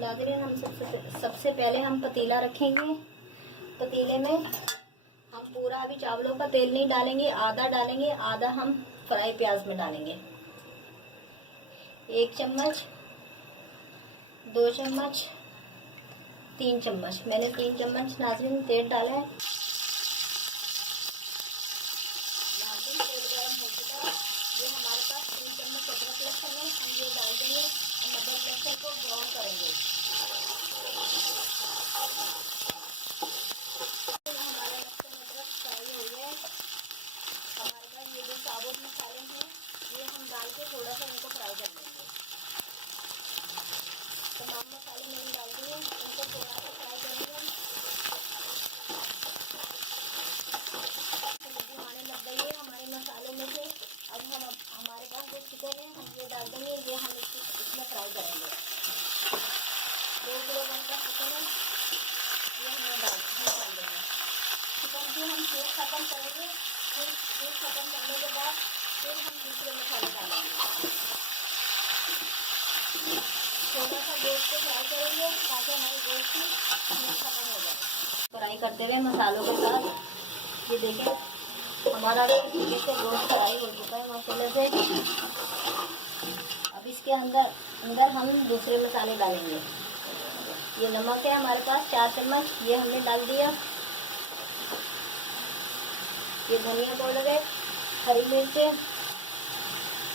नाज़रीन, हम सबसे पहले हम पतीला रखेंगे। पतीले में हम पूरा अभी चावलों का तेल नहीं डालेंगे, आधा डालेंगे, आधा हम फ्राई प्याज में डालेंगे। 1 चम्मच, 2 चम्मच, 3 चम्मच, मैंने 3 चम्मच नाज़रीन तेल डाला है। नाज़रीन, तेल गर्म हो चुका है। ये हमारे पास 3 चम्मच अदरक लहसुन है, हम ये डाल देंगे और अदरक लहसुन को ब्राउन करेंगे। हमारा लहसुन अदरक फ्राई हो गया है। हमारे पास ये जो साबुत मसाले हैं ये हम डाल के थोड़ा सा इनको फ्राई कर लेंगे। तमाम मसाले मैंने डाल दिए, इनको थोड़ा सा फ्राई करेंगे। खुशबू आने लग गई है हमारे मसालों में से। अब हम हमारे पास जो चिकन है हम ये डाल देंगे, ये हम इसमें फ्राई करेंगे। 2 किलोग्राम का चिकन है, ये हमें डाल देंगे। चिकन की हम सूप खत्म करेंगे, फिर सूप खत्म करने के बाद फिर हम दूसरे मसाले डालेंगे। थोड़ा सा गोश्त को फ्राई करेंगे ताकि हमारी गोश्त की सूप खत्म हो जाए। फ्राई करते हुए मसालों के साथ ये देखें हमारा जैसे गोश्त फ्राई हो चुका है मसाले से। अब इसके अंदर हम दूसरे मसाले डालेंगे। ये नमक है हमारे पास 4 चम्मच, ये हमने डाल दिया। ये धनिया पाउडर है, हरी मिर्चें,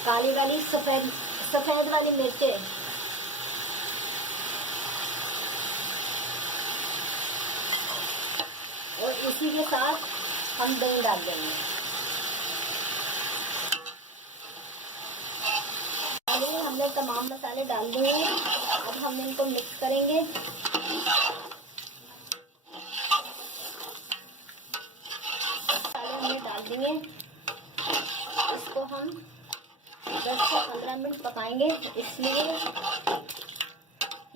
काली वाली सफ़ेद वाली मिर्चें, और इसी के साथ हम दही डाल देंगे। हम लोग तमाम मसाले डाल दिए हैं। अब हम इनको मिक्स करेंगे। मसाले हमने डाल दिए, इसको हम 10 से 15 मिनट पकाएंगे। इसलिए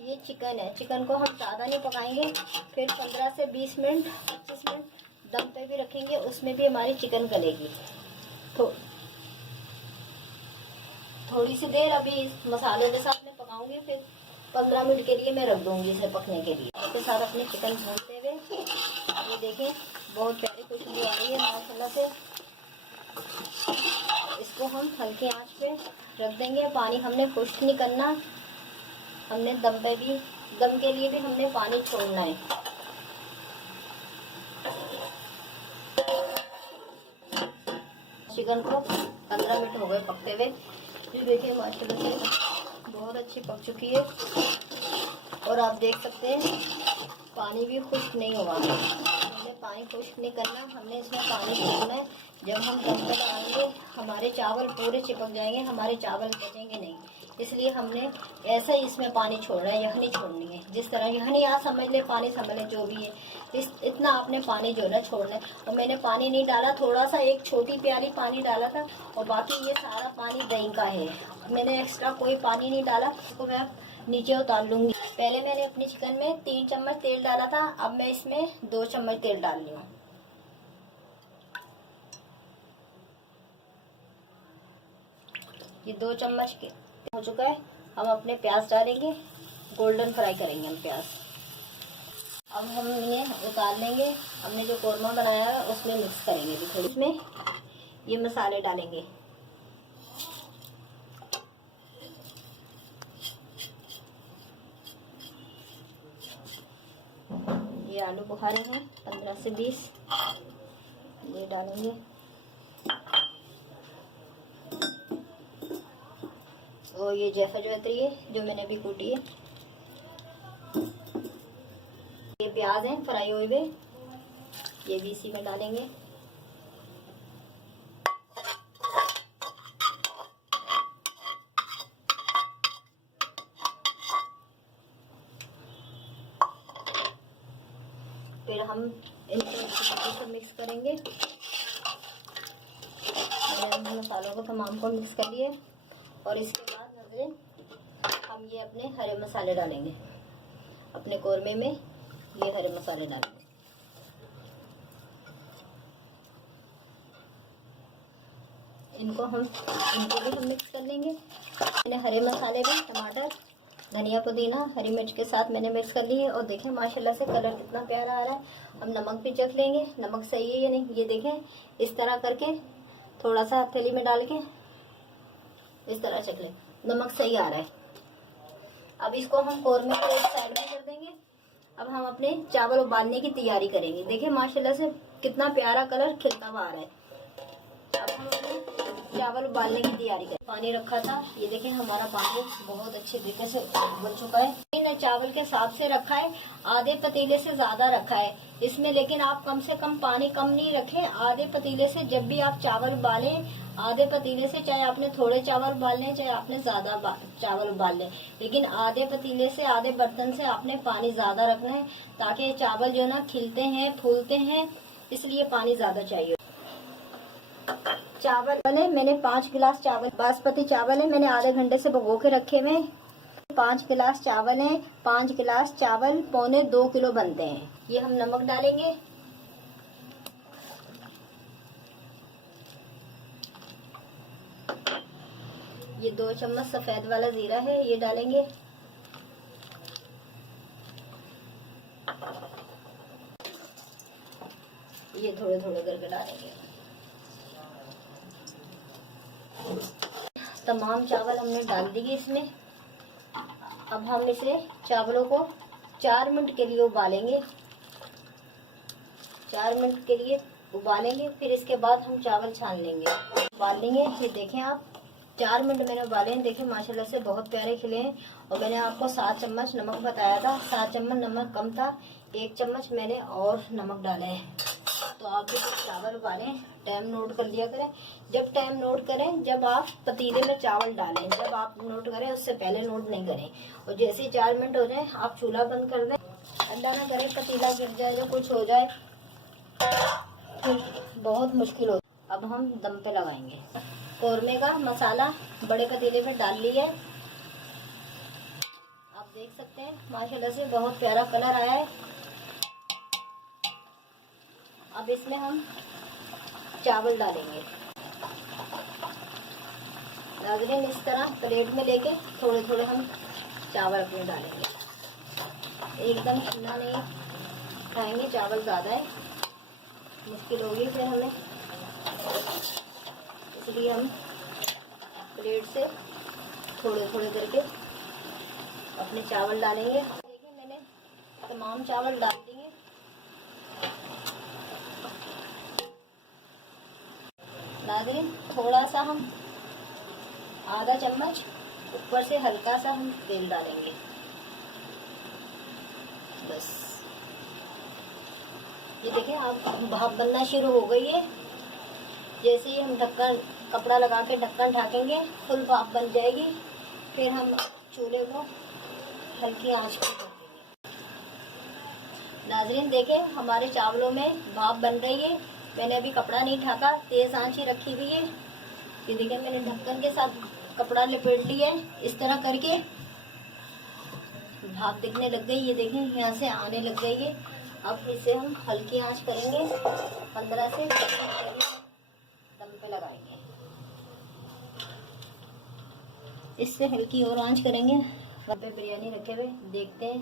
ये चिकन है, चिकन को हम ज़्यादा नहीं पकाएंगे। फिर 15 से 20 मिनट 25 मिनट दम पे भी रखेंगे, उसमें भी हमारी चिकन गलेगी। तो थोड़ी सी देर अभी इस मसालों के साथ मैं पकाऊंगी, फिर 15 मिनट के लिए मैं रख दूंगी इसे पकने के लिए। इसके साथ अपने चिकन भूनते हुए ये देखें बहुत प्यारी खुशबू आ रही है माशाल्लाह से। इसको हम हल्की आंच पे रख देंगे। पानी हमने खुश्क नहीं करना, हमने दम के लिए भी हमने पानी छोड़ना है। चिकन को 15 मिनट हो गए पकते हुए। ये देखिए माशाल्लाह से बहुत अच्छी पक चुकी है। और आप देख सकते हैं पानी भी खुश्क नहीं हुआ। हमने पानी खुश्क नहीं करना, हमने इसमें पानी छोड़ना है। जब हम दम पे लगाएंगे हमारे चावल पूरे चिपक जाएंगे, हमारे चावल बचेंगे नहीं। इसलिए हमने ऐसा ही इसमें पानी छोड़ना है, यखनी छोड़नी है। जिस तरह यखनी आप समझ ले, पानी समझ ले, जो भी है इतना आपने पानी जो है ना छोड़ना है। और मैंने पानी नहीं डाला, थोड़ा सा एक छोटी प्याली पानी डाला था, और बाकी ये सारा पानी दही का है। मैंने एक्स्ट्रा कोई पानी नहीं डाला। इसको मैं नीचे उतार लूंगी। पहले मैंने अपनी चिकन में 3 चम्मच तेल डाला था, अब मैं इसमें 2 चम्मच तेल डाल रही हूँ। ये 2 चम्मच के हो चुका है। हम अपने प्याज डालेंगे, गोल्डन फ्राई करेंगे हम प्याज। अब हम इन्हें उतार लेंगे। हमने जो कोरमा बनाया है उसमें मिक्स करेंगे भी थोड़ी। इसमें ये मसाले डालेंगे। ये आलू बुखारे हैं 15 से 20, ये डालेंगे। और ये जायफल जावित्री है जो मैंने अभी कूटी है। ये प्याज हैं फ्राई हुए हुए, ये भी इसी में डालेंगे। फिर हम इनको मिक्स करेंगे। मैंने मसालों को तमाम को मिक्स कर लिए। और इसके बाद हम ये अपने हरे मसाले डालेंगे। अपने कोरमे में ये हरे मसाले डालेंगे। इनको भी हम मिक्स कर लेंगे। मैंने हरे मसाले भी, टमाटर धनिया पुदीना हरी मिर्च के साथ मैंने मिक्स कर ली है। और देखें माशाल्लाह से कलर कितना प्यारा आ रहा है। अब नमक भी चख लेंगे, नमक सही है या नहीं। ये देखें इस तरह करके थोड़ा सा हथेली में डाल के इस तरह चख लें, नमक सही आ रहा है। अब इसको हम कौरमे को एक साइड में कर देंगे। अब हम अपने चावल उबालने की तैयारी करेंगे। देखिए माशाल्लाह से कितना प्यारा कलर खिलता हुआ आ रहा है। अब हम अपने चावल उबालने की तैयारी करें। पानी रखा था, ये देखें हमारा पानी बहुत अच्छे तरीके से उबल चुका है। मैंने चावल के हिसाब से रखा है, आधे पतीले से ज्यादा रखा है इसमें। लेकिन आप कम से कम पानी कम नहीं रखें। आधे पतीले से जब भी आप चावल उबालें, आधे पतीले से, चाहे आपने थोड़े चावल उबाल लें चाहे आपने ज्यादा चावल उबाल लें, लेकिन आधे पतीले से, आधे बर्तन से आपने पानी ज्यादा रखना है, ताकि चावल जो ना खिलते हैं, फूलते हैं, इसलिए पानी ज्यादा चाहिए। चावल मैंने 5 गिलास चावल, बासमती चावल है, मैंने आधे घंटे से भिगो के रखे हुए। 5 गिलास चावल है, 5 गिलास चावल 2.25 किलो बनते हैं। ये हम नमक डालेंगे, ये 2 चम्मच सफेद वाला जीरा है, ये डालेंगे। ये थोड़े थोड़े करके डालेंगे। तमाम चावल हमने डाल दिए इसमें। अब हम इसे चावलों को 4 मिनट के लिए उबालेंगे। 4 मिनट के लिए उबालेंगे, फिर इसके बाद हम चावल छान लेंगे, उबाल लेंगे। ये देखें आप 4 मिनट मैंने उबाले हैं। देखें माशाल्लाह से बहुत प्यारे खिले हैं। और मैंने आपको 7 चम्मच नमक बताया था, 7 चम्मच नमक कम था, 1 चम्मच मैंने और नमक डाला है। तो आप भी चावल उबालें, टाइम नोट कर लिया करें। जब टाइम नोट करें जब आप पतीले में चावल डालें, जब आप नोट करें उससे पहले नोट नहीं करें। और जैसे ही 4 मिनट हो जाए आप चूल्हा बंद कर दें। ठंडा ना करें, पतीला गिर जाए या कुछ हो जाए फिर बहुत मुश्किल हो। अब हम दम पे लगाएंगे। कौरमे का मसाला बड़े पतीले में डाल लिया है। आप देख सकते हैं माशाल्लाह से बहुत प्यारा कलर आया है। अब इसमें हम चावल डालेंगे। नाज़रीन इस तरह प्लेट में लेके थोड़े थोड़े हम चावल अपने डालेंगे। एकदम ठंडा नहीं खाएंगे, चावल ज़्यादा है, मुश्किल होगी फिर हमें, इसलिए हम प्लेट से थोड़े थोड़े करके अपने चावल डालेंगे। देखिए मैंने तमाम चावल डाल दिए। नाज़रीन थोड़ा सा हम आधा चम्मच ऊपर से हल्का सा हम तेल डालेंगे, बस। ये देखें आप भाप बनना शुरू हो गई है। जैसे ही हम ढक्कन कपड़ा लगा के ढक्कन ढकेंगे फुल भाप बन जाएगी। फिर हम चूल्हे को हल्की आंच पर कर देंगे। नाज़रीन देखें हमारे चावलों में भाप बन रही है। मैंने अभी कपड़ा नहीं ढका, तेज आंच ही रखी हुई है। ये देखें मैंने ढक्कन के साथ कपड़ा लपेट लिया है। इस तरह करके भाप दिखने लग गई। ये देखें यहाँ से आने लग गई है। अब इसे हम हल्की आंच करेंगे, 15 से 20 मिनट दम पे लगाएंगे। इससे हल्की और आंच करेंगे। दम पे बिरयानी रखे हुए, देखते हैं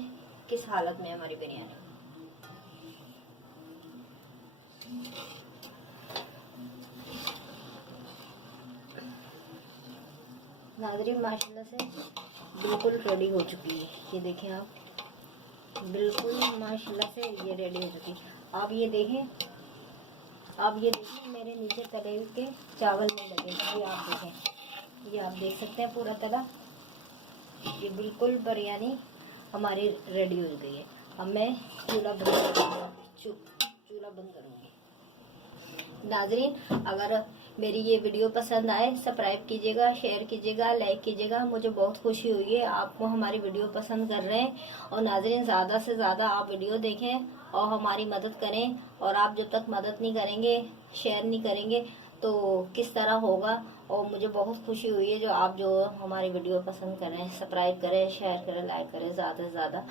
किस हालत में हमारी बिरयानी। नाज़रीन माशाल्लाह से बिल्कुल रेडी हो चुकी है। ये देखें आप, बिल्कुल माशाल्लाह से ये रेडी हो चुकी है। आप ये देखें, आप ये देखें मेरे नीचे तले के चावल नहीं लगे। ये आप देखें, ये आप देख सकते हैं पूरा तला। ये बिल्कुल बिरयानी हमारी रेडी हो गई है। अब मैं चूल्हा बंद करूँगी, चूल्हा बंद करूँगी। नाज़रीन अगर मेरी ये वीडियो पसंद आए सब्सक्राइब कीजिएगा, शेयर कीजिएगा, लाइक कीजिएगा। मुझे बहुत खुशी हुई है आपको हमारी वीडियो पसंद कर रहे हैं। और नाज़रीन ज़्यादा से ज़्यादा आप वीडियो देखें और हमारी मदद करें। और आप जब तक मदद नहीं करेंगे, शेयर नहीं करेंगे तो किस तरह होगा। और मुझे बहुत खुशी हुई है जो आप जो हमारी वीडियो पसंद कर रहे हैं। सब्सक्राइब करें, शेयर करें, लाइक करें ज़्यादा से ज़्यादा।